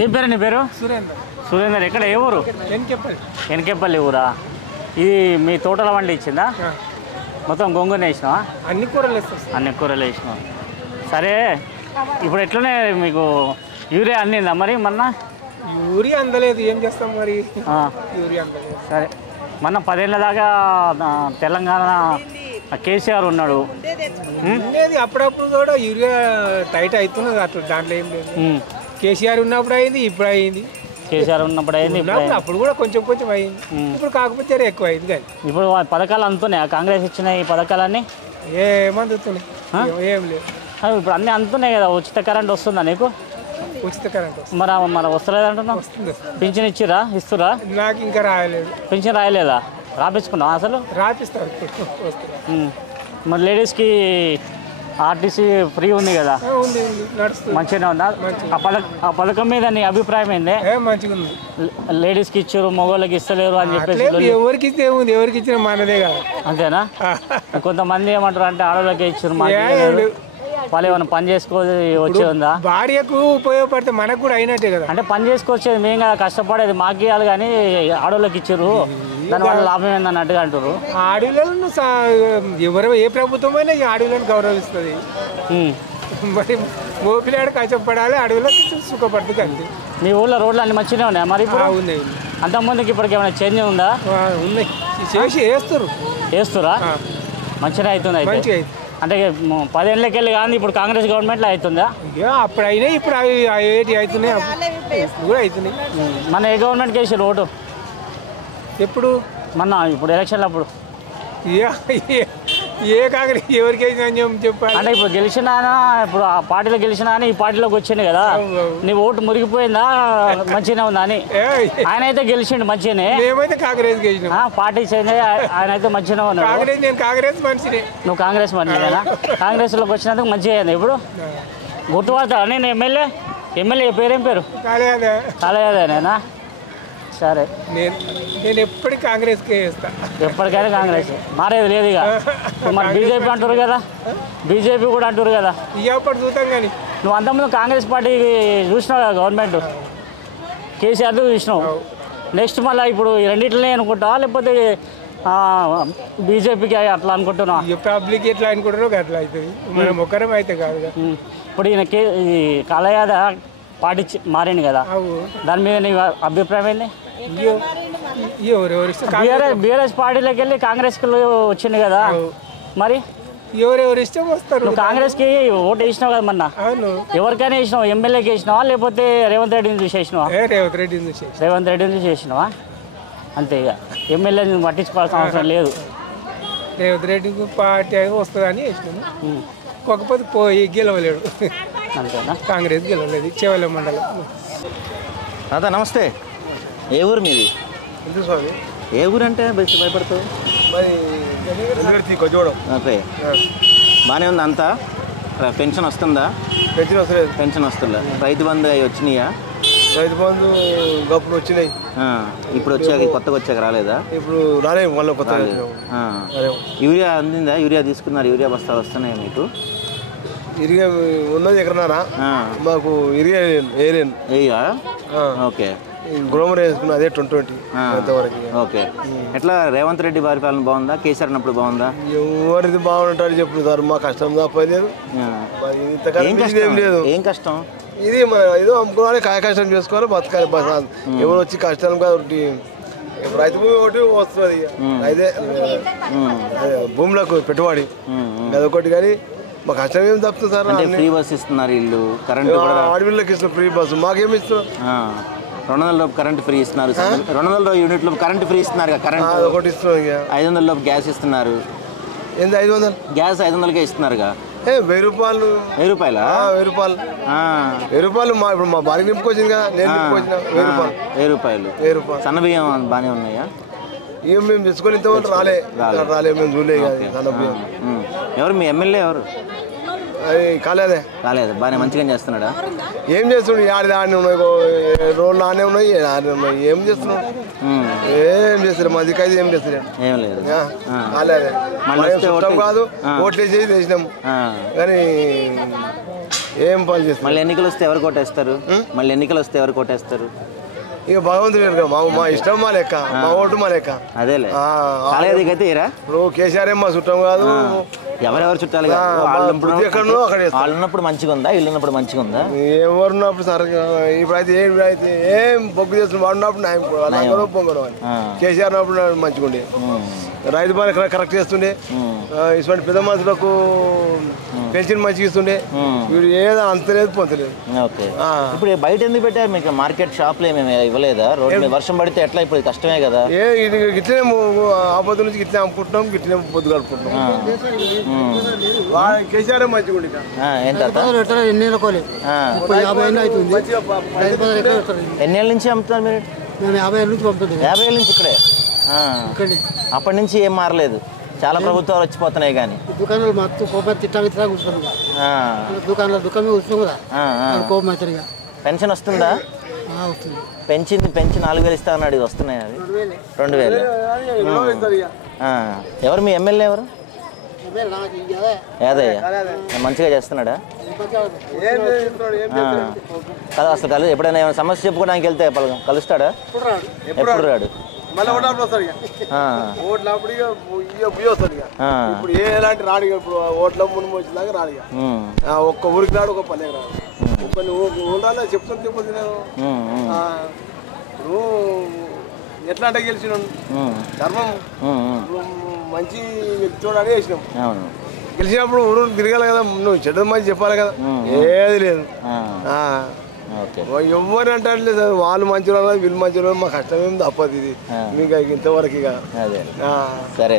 ఏం పేరు నీ పేరు? సురేందర్. సురేందర్. ఎక్కడ ఏ ఊరు? ఎన్కేపల్లి ఊరా? ఇది మీ తోటల వండి ఇచ్చిందా? మొత్తం గొంగూర వేసినావా? అన్ని కూరలు వేసినావా? సరే, ఇప్పుడు ఎట్లనే మీకు యూరియా అందిందా మరి? యూరియా అందలేదు, ఏం చేస్తాం మరి. యూరియా అందలేదు. సరే, మొన్న 10 ఏళ్ళ దాకా తెలంగాణ కేసీఆర్ ఉన్నాడు. అప్పుడప్పుడు కూడా యూరియా టైట్ అవుతున్నది, అట్లా దాంట్లో ఏం లేదు. కేసీఆర్ ఉన్నప్పుడు అయింది, ఇప్పుడు అయింది. కేసీఆర్ ఉన్నప్పుడు అయింది, అప్పుడు కూడా కొంచెం అయింది. ఇప్పుడు కాకపోతే ఎక్కువ అయింది. కానీ ఇప్పుడు పథకాలు అందుతున్నాయి, కాంగ్రెస్ ఇచ్చిన ఈ పథకాలన్నీ ఏమందుతున్నాయి? ఏం లేదు. ఇప్పుడు అన్నీ అందుతున్నాయి కదా. ఉచిత కరెంట్ వస్తుందా నీకు? ఉచిత కరెంట్ మరి వస్తలేదు అంటున్నా. పింఛన్ ఇస్తురా? నాకు ఇంకా రాయలేదు. పింఛన్ రాయలేదా? రాపించుకున్నావా? అసలు రాపిస్తారు. మరి లేడీస్కి ఆర్టీసీ ఫ్రీ ఉంది కదా, మంచిగానే ఉందా? ఆ పథకం మీద నీ అభిప్రాయం ఏంది? మంచిగా ఉంది. లేడీస్కి ఇచ్చారు, మగవాళ్ళకి ఇస్తలేరు అని చెప్పేసి. ఎవరికి ఇస్తే ఏముంది, ఎవరికి ఇచ్చిన మనదే కదా. అంతేనా? కొంతమంది ఏమంటారు అంటే ఆడవాళ్ళకే ఇచ్చారు, వాళ్ళు ఏమైనా పని చేసుకోవాలి వచ్చే ఉందా? భార్యకు ఉపయోగపడితే మనకు కూడా అయినట్టే కదా. అంటే పని చేసుకొచ్చేది మేము కదా, కష్టపడేది మాకు ఇవ్వాలి, కానీ ఆడవాళ్ళకి ఇచ్చారు, దానివల్ల లాభం ఏందన్నట్టుగా అంటారు. ఆడవాళ్ళను ఎవరు ఏ ప్రభుత్వం అయినా ఆడవాళ్ళని గౌరవిస్తుంది. మరి మోపిలాడు కష్టపడాలి, అడవులకు సుఖపడుతుంది అంతే. మీ ఊళ్ళో రోడ్లు అన్ని మంచిగా ఉన్నాయా మరి? ఉన్నాయి. అంతకుముందుకి ఇప్పటికి ఏమైనా చేంజ్ ఉందా? ఉన్నాయి, చేసి వేస్తురా? మంచిగా అవుతుంది అయితే. అంటే 10 ఏళ్ళకి వెళ్ళి కానీ ఇప్పుడు కాంగ్రెస్ గవర్నమెంట్లో అవుతుందా? అప్పుడు అయినాయి, ఇప్పుడు అవి అవుతున్నాయి, కూడా అవుతున్నాయి. మన ఏ గవర్నమెంట్కి వేసారు ఓటు? ఎప్పుడు? ఇప్పుడు ఎలక్షన్లు అప్పుడు ఏ కాంగ్రెస్ ఎవరికి వేసినా చెప్పాలి. అంటే ఇప్పుడు గెలిచినా, ఇప్పుడు ఆ పార్టీలో గెలిచినా అని ఈ పార్టీలోకి వచ్చింది కదా, నీ ఓటు మురిగిపోయిందా మంచిగానే ఉందా అని? ఆయన అయితే గెలిచిండు మంచిగానే. మేమైతే కాంగ్రెస్ గెలిచినా, పార్టీ చేంజ్ ఆయన అయితే మంచిగానే ఉన్నాడు. నేను కాంగ్రెస్ మనిషినే. నువ్వు కాంగ్రెస్ మనిషినేనా? కాంగ్రెస్లోకి వచ్చినందుకు మంచిగా అయింది. ఇప్పుడు గుర్తుపడతాను నేను. ఎమ్మెల్యే పేరేం పేరు? కాలేదేనా? సరే, నేను ఎప్పటికీ కాంగ్రెస్కే వేస్తా. ఎప్పటికైనా కాంగ్రెస్, మారేది లేదు ఇక. మరి బీజేపీ అంటారు కదా, బీజేపీ కూడా అంటారు కదా. ఇప్పటి చూద్దాం. కానీ నువ్వు అంతకుముందు కాంగ్రెస్ పార్టీ చూసినావు కదా, గవర్నమెంట్ కేసీఆర్తో చూసినావు. నెక్స్ట్ మళ్ళీ ఇప్పుడు ఈ రెండింటినే అనుకుంటావా, లేకపోతే బీజేపీకి అట్లా అనుకుంటున్నావా? పబ్లిక్ ఎట్లా అనుకుంటారో అట్లా అవుతుంది, మనం ఒక్కరం అయితే కాదు. ఇప్పుడు ఈయన కాలయాద పార్టీ మారింది కదా, దాని మీద నీ అభిప్రాయం ఏంది? బీఆర్ఎస్ పార్టీలోకి వెళ్ళి కాంగ్రెస్కి వచ్చింది కదా, మరి ఎవరెవరు ఇష్టం వస్తారు. నువ్వు కాంగ్రెస్కి ఓటు వేసినావు కదా మొన్న, ఎవరికైనా వేసినావు? ఎమ్మెల్యేకి వేసినావా, లేకపోతే రేవంత్ రెడ్డిని చూసి వేసినావా? రేవంత్ రెడ్డిని చూసి వేసినావా? అంతే, ఇక ఎమ్మెల్యేని పట్టించుకోవాల్సిన అవసరం లేదు. రేవంత్ రెడ్డికి పార్టీ వస్తుందని వేసినాము, కాకపోతే పోయి గెలవలేడు. అంతేనా? కాంగ్రెస్ గెలవలేదు. చేవల మండలం. తాత నమస్తే. ఏ ఊరు మీది? ఏ ఊరు అంటే భయపడుతుంది? ఓకే, బాగానే ఉంది అంతా. పెన్షన్ వస్తుందా? పెన్షన్ వస్తుందా? రైతు బంధు అవి వచ్చినాయా? రైతు బంధు గప్పుడు వచ్చినాయి, ఇప్పుడు వచ్చాక కొత్తగా వచ్చాక రాలేదా? ఇప్పుడు రాలేదు, మళ్ళీ కొత్త. యూరియా అందిందా? యూరియా తీసుకున్నారు? యూరియా బస్తాలు వస్తున్నాయా మీకు? ఇరిగా ఉన్నది ఎక్కడన్నారా? మాకు ఇరిగా వేయలేను. ఓకే, గ్రోమర్ వేసుకున్నా, అదే 2020 అంతవరకు. ఓకే, ఎట్లా రేవంత్ రెడ్డి పరిపాలన బాగుందా, కేసీఆర్ అన్నప్పుడు బాగుందా? ఎవరిది బాగుంటారు చెప్పు సార్, మా కష్టం తప్పలేదు. ఏం కష్టం? ఇది ఏదో అమ్ముకోవాలి, కాయ కష్టం చేసుకోవాలి, బతకాలి. ఎవరు వచ్చి కష్టం కాబట్టి రైతు భూమి ఒకటి వస్తుంది, అయితే భూములకు పెట్టుబడి అదొకటి. కానీ మా కష్టం ఏం తప్పుతుంది సార్? ఫ్రీ బస్ ఇస్తున్నారు వీళ్ళు, కరెంట్ ఆడపిల్లకి ఇస్తున్నారు ఫ్రీ బస్సు, మాకేమి ఇస్తున్నారు? 200 లోపు కరెంట్ ఫ్రీ ఇస్తున్నారు, 200 యూనిట్లు కరెంట్ ఫ్రీ ఇస్తున్నారు. కరెంట్ ఒకటి ఇస్తున్నారు, 500 లోపు గ్యాస్ ఇస్తున్నారు. ఏంది 500? గ్యాస్ 500కే ఇస్తున్నారుగా. 1000 రూపాయలు. 1000 రూపాయలా? 1000 రూపాయలు. 1000 రూపాయలు. ఇప్పుడు మా భార్య నింపుకొచ్చింది కదా, నేను నింపుకొచ్చిన 1000 రూపాయలు. 1000 రూపాయలు. సన్న బియ్యం బాగానే ఉన్నాయా? ఏం మేము తెచ్చుకొని ఇంతవరకు రాలే, మేము చూడలే సన్న బియ్యం. ఎవరు మీ ఎమ్మెల్యే? ఎవరు? అది కాలేదా? బాగానే మంచిగా చేస్తున్నాడా? ఏం చేస్తున్నాడు? ఆడనే ఉన్నాయి, రోడ్లు ఆనే ఉన్నాయి, ఏం చేస్తున్నాడు? ఏం చేస్తారు? మా దిక్కైతే ఏం చేస్తారు? ఏం లేదు. కాలేదా? కాదు, ఓట్లు వేసి చేసినాం కానీ ఏం పని చేస్తారు మళ్ళీ ఎన్నికలు వస్తే ఎవరు కొట్టేస్తారు? మళ్ళీ ఎన్నికలు వస్తే ఎవరు కొట్టేస్తారు? ఇక భగవంతుడు మా ఇష్టం మా లెక్క, మా ఓటు మా లెక్క. అదేలే కాలేదైతే ఇప్పుడు కేసీఆర్ ఏం మా చుట్టం కాదు, ఎవరెవరు చుట్టాలి ఎక్కడో అక్కడ వాళ్ళు ఉన్నప్పుడు మంచిగా ఉందా, ఇల్లు ఉన్నప్పుడు మంచిగా ఉందా? ఎవరున్నప్పుడు సార్ ఇప్పుడైతే ఏం బొగ్గు చేస్తున్న వాడు ఉన్నప్పుడు న్యాయం కూడా పొంగడం అని. కేసీఆర్ ఉన్నప్పుడు మంచిగా ఉండే, రైతు బాగా కరెక్ట్ చేస్తుండే, ఇటువంటి పెద్ద మనుషులకు పెన్షన్ మంచిగా ఇస్తుండే. వీడు ఏదో అంతలేదు పొందలేదు. ఓకే, ఇప్పుడు బయట ఎందుకు పెట్టారు మీకు? మార్కెట్ షాప్లో ఏమేమి ఇవ్వలేదా? రోడ్డు మీద వర్షం పడితే ఎట్లా? ఇప్పుడు కష్టమే కదా. గిట్లనే ఆపద నుంచి గిట్లనే అమ్ముకుంటున్నాం, గిట్లనే పొద్దు గడుపుకుంటున్నాం. కేసీఆర్ మంచిగా ఉండే. ఎన్ని ఏళ్ళ నుంచి అమ్ముతున్నారు మీరు? 50 ఏళ్ళ నుంచి పంపుతుంది. 50 ఏళ్ళ నుంచి ఇక్కడే. అప్పటి నుంచి ఏం మారలేదు, చాలా ప్రభుత్వాలు వచ్చిపోతున్నాయి. కానీ దుకాణాలు మొత్తం కోపం తిట్టాలి కూర్చున్నాం, దుకాణం కూర్చున్నాం కూడా కోపం అవుతుంది. పెన్షన్ వస్తుందా? పెంచి 4000 ఇస్తా అన్నాడు, ఇది వస్తున్నాయి అవి 2000. ఎవరు మీ ఎమ్మెల్యే? ఎవరు? యాదయ్య మంచిగా చేస్తున్నాడా? కదా అసలు ఎప్పుడైనా ఏమైనా సమస్య చెప్పుకోవడానికి వెళ్తే కలుస్తాడా? ఎప్పుడు రాడు. ఇప్పుడు ఎలాంటి రాడు, ఇప్పుడు ఓట్ల ముందు వచ్చేలాగా రాడు. ఒక్క ఊరికి రాడు, ఒక పల్లెకి రాడు. కొన్ని ఊళ్ళో చెప్తుంది నేను. ఇప్పుడు ఎట్లా అంటే గెలిచినాం, ధర్మం మంచి వ్యక్తి అని వేసినాం. గెలిచినప్పుడు ఊరు తిరగాలి కదా, నువ్వు చెడ్డ మంచి చెప్పాలి కదా, ఏది లేదు. ఎవరు అంటట్లేదు, వాళ్ళు మంచి వీళ్ళు మంచి మా కష్టం ఏం తప్పదు. ఇది మీకు ఇంతవరకు ఇక సరే.